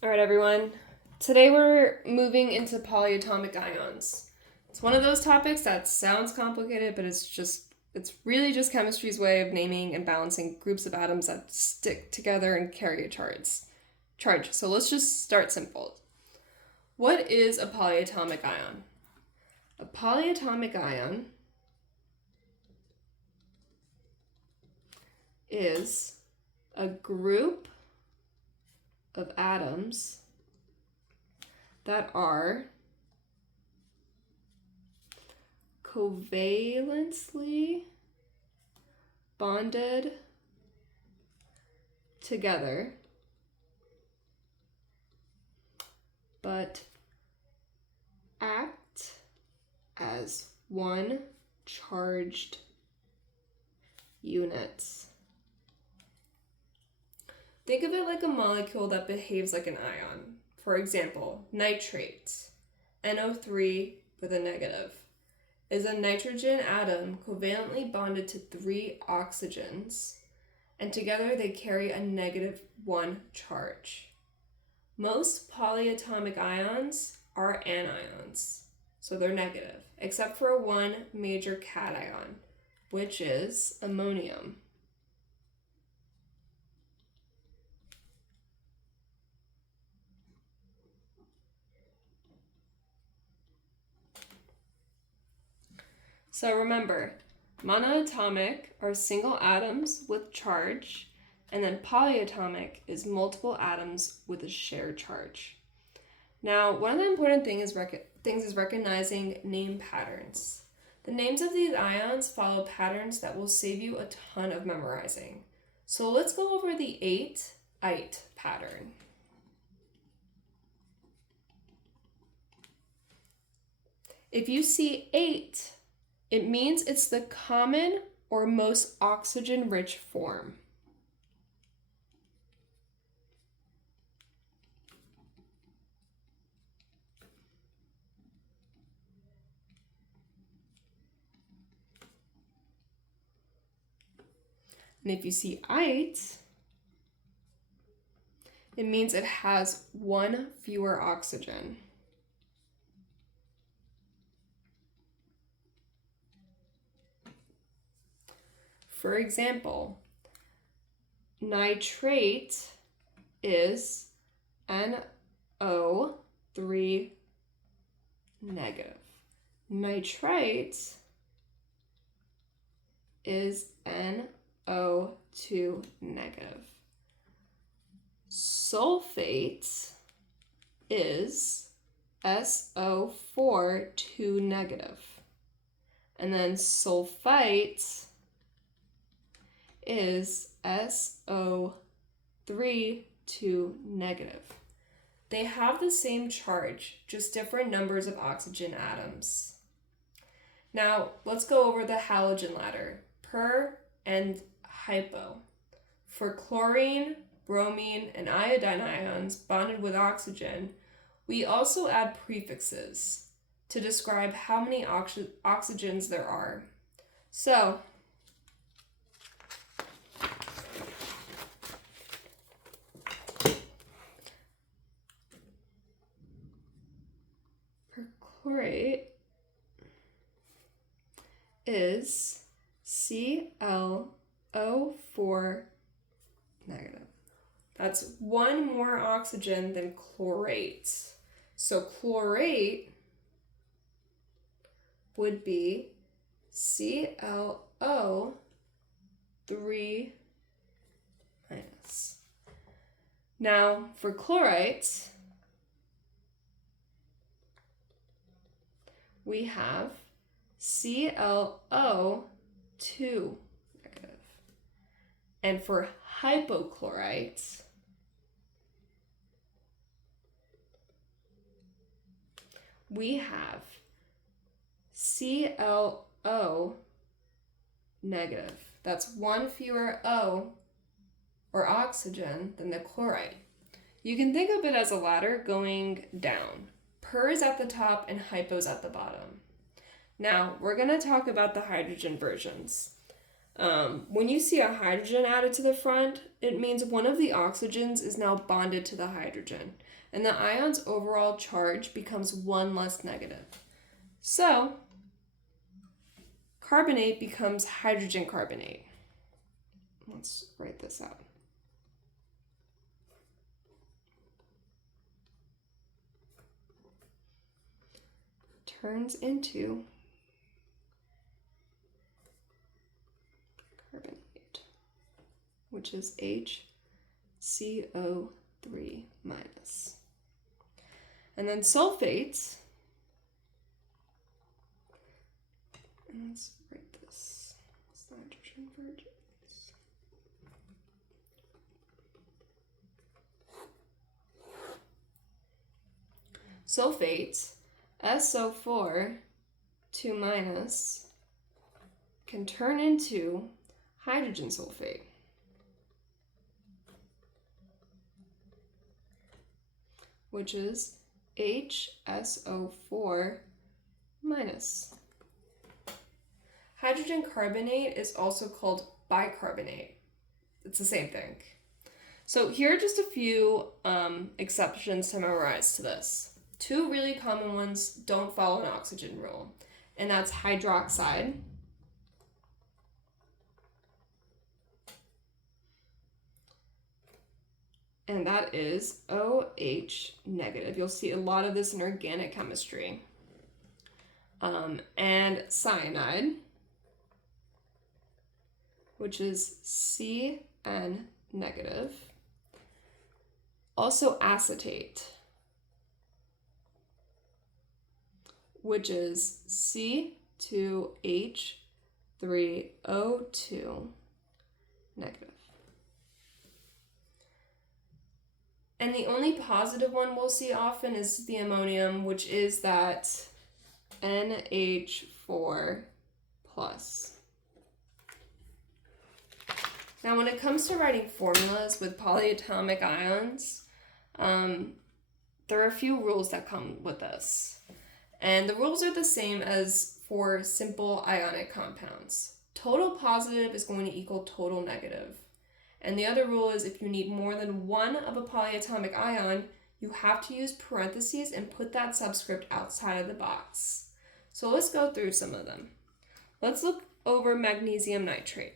All right, everyone. Today we're moving into polyatomic ions. It's one of those topics that sounds complicated, but it's really just chemistry's way of naming and balancing groups of atoms that stick together and carry a charge. So let's just start simple. What is a polyatomic ion? A polyatomic ion is a group of atoms that are covalently bonded together, but act as one charged unit. Think of it like a molecule that behaves like an ion. For example, nitrate, NO3 with a negative, is a nitrogen atom covalently bonded to 3 oxygens, and together they carry a -1 charge. Most polyatomic ions are anions, so they're negative, except for one major cation, which is ammonium. So remember, monoatomic are single atoms with charge, and then polyatomic is multiple atoms with a shared charge. Now, one of the important things is recognizing name patterns. The names of these ions follow patterns that will save you a ton of memorizing. So let's go over the 8-ite pattern. If you see 8, it means it's the common or most oxygen-rich form. And if you see ite, it means it has 1 fewer oxygen. For example, nitrate is NO3 negative. Nitrite is NO2 negative. Sulfate is SO4 2 negative. And then sulfite is SO3 2 negative. They have the same charge, just different numbers of oxygen atoms. Now, let's go over the halogen ladder, per and hypo. For chlorine, bromine, and iodine ions bonded with oxygen, we also add prefixes to describe how many oxygens there are. So, perchlorate is ClO4 negative. That's 1 more oxygen than chlorate. So chlorate would be ClO3 minus. Now for chlorite, we have ClO2 negative. And for hypochlorite, we have ClO negative. That's 1 fewer O or oxygen than the chloride. You can think of it as a ladder going down. Per is at the top and hypo's at the bottom. Now, we're going to talk about the hydrogen versions. When you see a hydrogen added to the front, it means one of the oxygens is now bonded to the hydrogen, and the ion's overall charge becomes one less negative. So, carbonate becomes hydrogen carbonate. Let's write this out. Turns into carbonate, which is HCO3 minus. And then sulfates, and let's write this, it's nitrogen virgins. Sulfates, SO4, 2 minus, can turn into hydrogen sulfate, which is HSO4 minus. Hydrogen carbonate is also called bicarbonate. It's the same thing. So here are just a few exceptions to memorize to this. Two really common ones don't follow an oxygen rule, and that's hydroxide and that is OH negative. You'll see a lot of this in organic chemistry. And cyanide, which is CN negative. Also acetate, which is C2H3O2 negative. And the only positive one we'll see often is the ammonium, which is that NH4 plus. Now, when it comes to writing formulas with polyatomic ions, there are a few rules that come with this. And the rules are the same as for simple ionic compounds. Total positive is going to equal total negative. And the other rule is if you need more than one of a polyatomic ion, you have to use parentheses and put that subscript outside of the box. So let's go through some of them. Let's look over magnesium nitrate.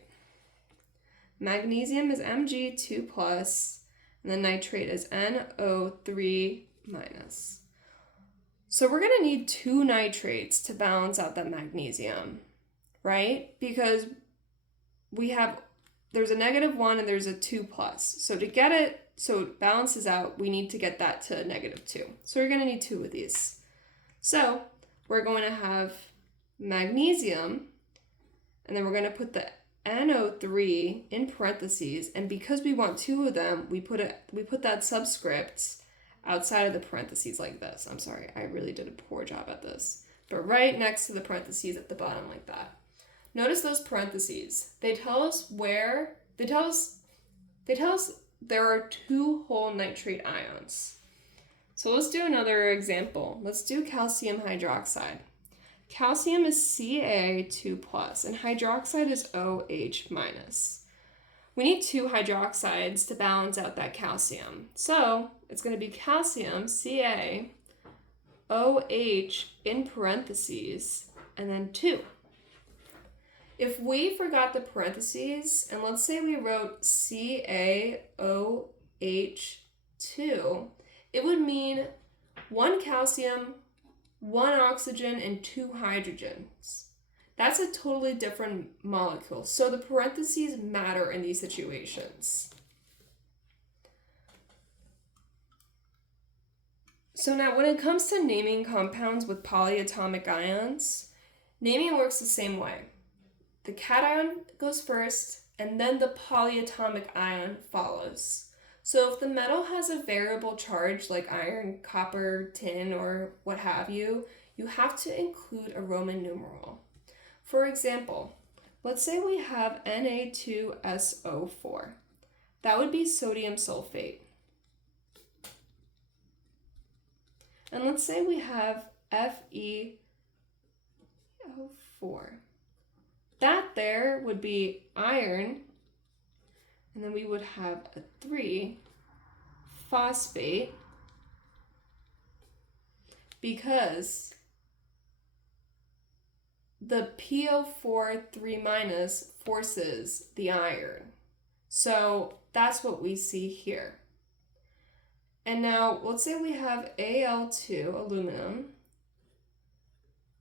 Magnesium is Mg2 plus, and the nitrate is NO3 minus. So we're going to need two nitrates to balance out that magnesium, right? Because there's a -1 and there's a 2 plus. So to get it, so it balances out, we need to get that to -2. So we're going to need two of these. So we're going to have magnesium, and then we're going to put the NO3 in parentheses, and because we want two of them, we put that subscript outside of the parentheses like this. I'm sorry, I really did a poor job at this. But right next to the parentheses at the bottom like that. Notice those parentheses. They tell us there are two whole nitrate ions. So let's do another example. Let's do calcium hydroxide. Calcium is Ca2 plus, and hydroxide is OH minus. We need two hydroxides to balance out that calcium. So it's going to be calcium, Ca, OH in parentheses, and then 2. If we forgot the parentheses, and let's say we wrote CaOH2, it would mean one calcium, one oxygen, and two hydrogens. That's a totally different molecule, so the parentheses matter in these situations. So now when it comes to naming compounds with polyatomic ions, naming works the same way. The cation goes first, and then the polyatomic ion follows. So if the metal has a variable charge like iron, copper, tin, or what have you, you have to include a Roman numeral. For example, let's say we have Na2SO4. That would be sodium sulfate. And let's say we have FeO4. That there would be iron, and then we would have a 3-phosphate because the PO4 3- forces the iron. So that's what we see here. And now let's say we have Al2, aluminum,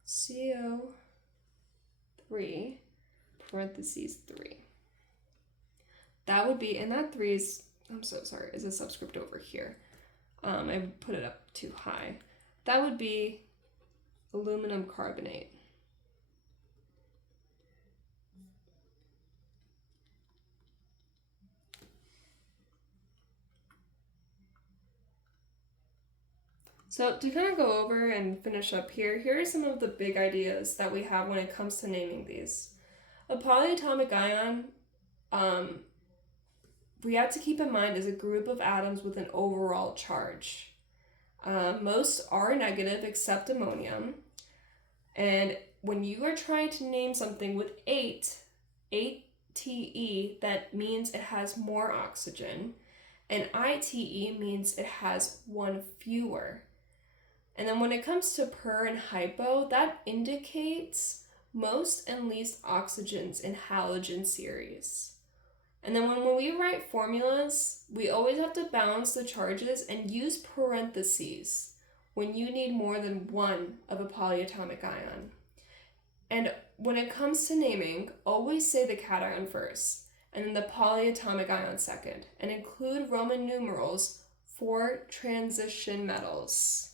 CO3, parentheses 3. That would be, and that 3 is, I'm so sorry, is a subscript over here. I put it up too high. That would be aluminum carbonate. So to kind of go over and finish up here are some of the big ideas that we have when it comes to naming these. A polyatomic ion, we have to keep in mind, is a group of atoms with an overall charge. Most are negative except ammonium. And when you are trying to name something with 8 Te, that means it has more oxygen. And ITE means it has one fewer. And then when it comes to per and hypo, that indicates most and least oxygens in halogen series. And then when we write formulas, we always have to balance the charges and use parentheses when you need more than one of a polyatomic ion. And when it comes to naming, always say the cation first, and then the polyatomic ion second, and include Roman numerals for transition metals.